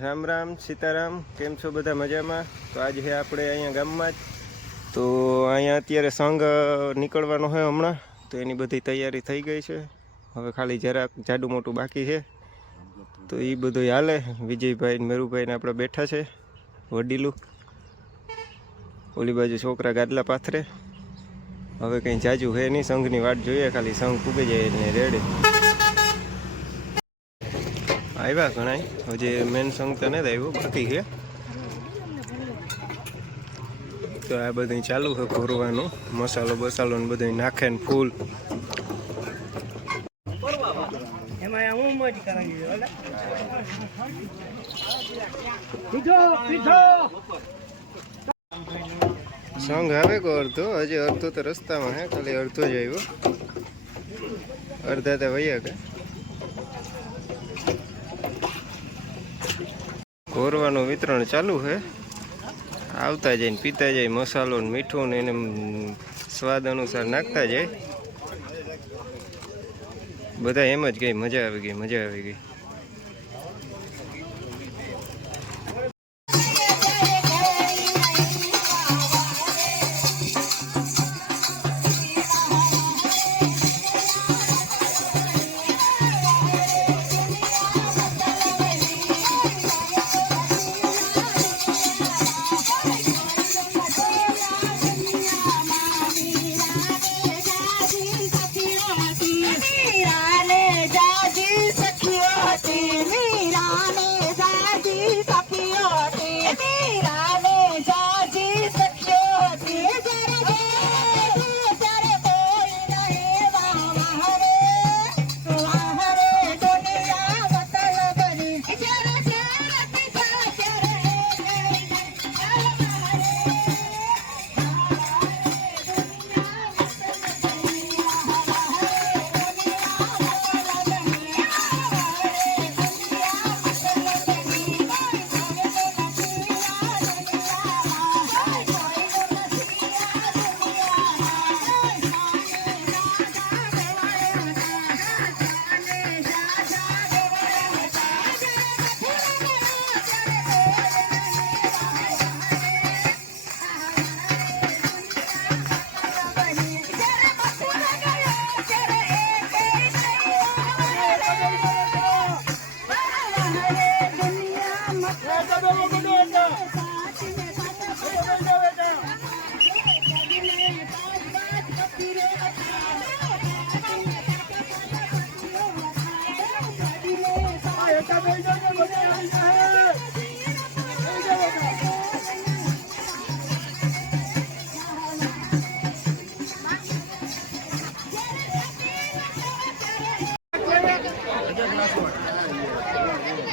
રામ રામ, સીતારામ, કેમ છો બધા મજામાં? તો આજે આપણે અહીંયા ગામમાં જ. તો અહીંયા અત્યારે સંઘ નીકળવાનો હોય હમણાં, તો એની બધી તૈયારી થઈ ગઈ છે. હવે ખાલી જરાક જાડું મોટું બાકી છે. તો એ બધું હાલે. વિજયભાઈ મેરુભાઈને આપણે બેઠા છે, વડીલું. ઓલી બાજુ છોકરા ગાદલા પાથરે. હવે કંઈ જાજુ હે નહીં, સંઘની વાટ જોઈએ, ખાલી સંઘ પૂગે જાય ને રેડી. આવ્યા ઘણા હજી મેન સંગ તો નથી આવ્યો બાકી છે. તો આ બધું ચાલુ છે ઘોરવાનું મસાલો બસાલો ને બધું નાખે ને ફૂલ. સંઘ આવે કો અડધો? હજી અડધો તો રસ્તામાં હે ખાલી અડધો જ આવ્યો અડધા તો વૈયા કે ઘોરવાનું વિતરણ ચાલુ છે. આવતા જાય ને પીતા જાય મસાલો ને મીઠું ને એને સ્વાદ અનુસાર નાખતા જાય. બધા એમ જ ગઈ મજા આવી ગઈ, મજા આવી ગઈ.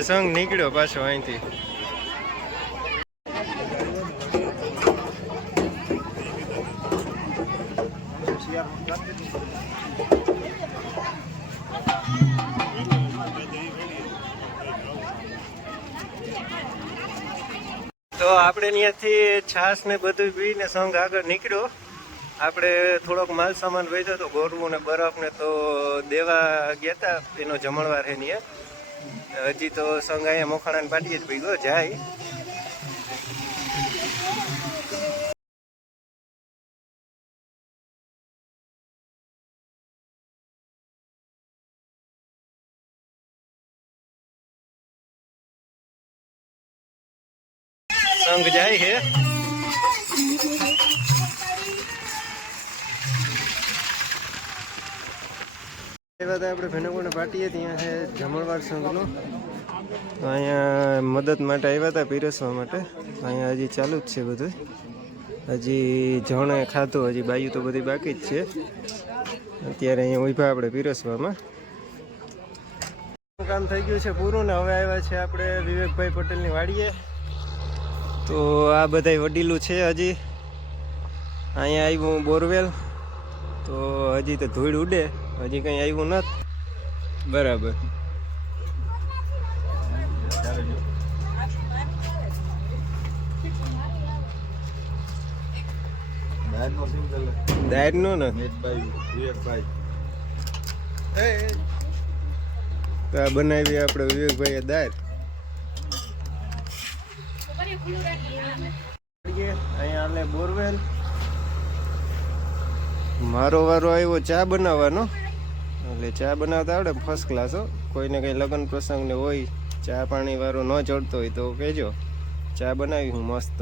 હવે સંઘ નીકળ્યો પાછો અહીંથી. તો આપણે ત્યાંથી છાસ ને બધું પીને સંઘ આગળ નીકળ્યો. આપણે થોડોક માલ સામાન વેચ્યો તો ગોરવું ને બરફ ને તો દેવા ગયા હતા એનો જમણવાર છે ત્યાં હજી તો સંઘ અહીંયા મોખાણા પાટીએ જ ભાઈ ગયો જાય. સંઘ જાય છે. એ વાત આપણે ભેનકોને પાટીએ ત્યાં છે જમણવાર સંઘનું. અહીંયા મદદ માટે આવ્યા હતા પીરસવા માટે. અહીંયા હજી ચાલુ જ છે બધું. હજી જણે ખાધું હજી બાયું તો બધી બાકી જ છે. અત્યારે અહીંયા ઊભા આપણે પીરસવામાં. કામ થઈ ગયું છે પૂરું ને હવે આવ્યા છે આપણે વિવેકભાઈ પટેલની વાડીએ. તો આ બધાય વડીલું છે હજી. અહીંયા આવ્યું બોરવેલ. તો હજી તો ધૂળ ઉડે. હજી કંઈ આવ્યું નથી બરાબર. દાયરનો ને? તો આ બનાવી આપણે વિવેકભાઈએ દાળ અહીંયા બોરવેલ. મારો વારો આવ્યો ચા બનાવવાનો. એટલે ચા બનાવતા આવડે? ફર્સ્ટ ક્લાસ હો. કોઈને કંઈ લગ્ન પ્રસંગને હોય, ચા પાણી વાળો ન ચડતો હોય તો કહેજો ચા બનાવી હું મસ્ત.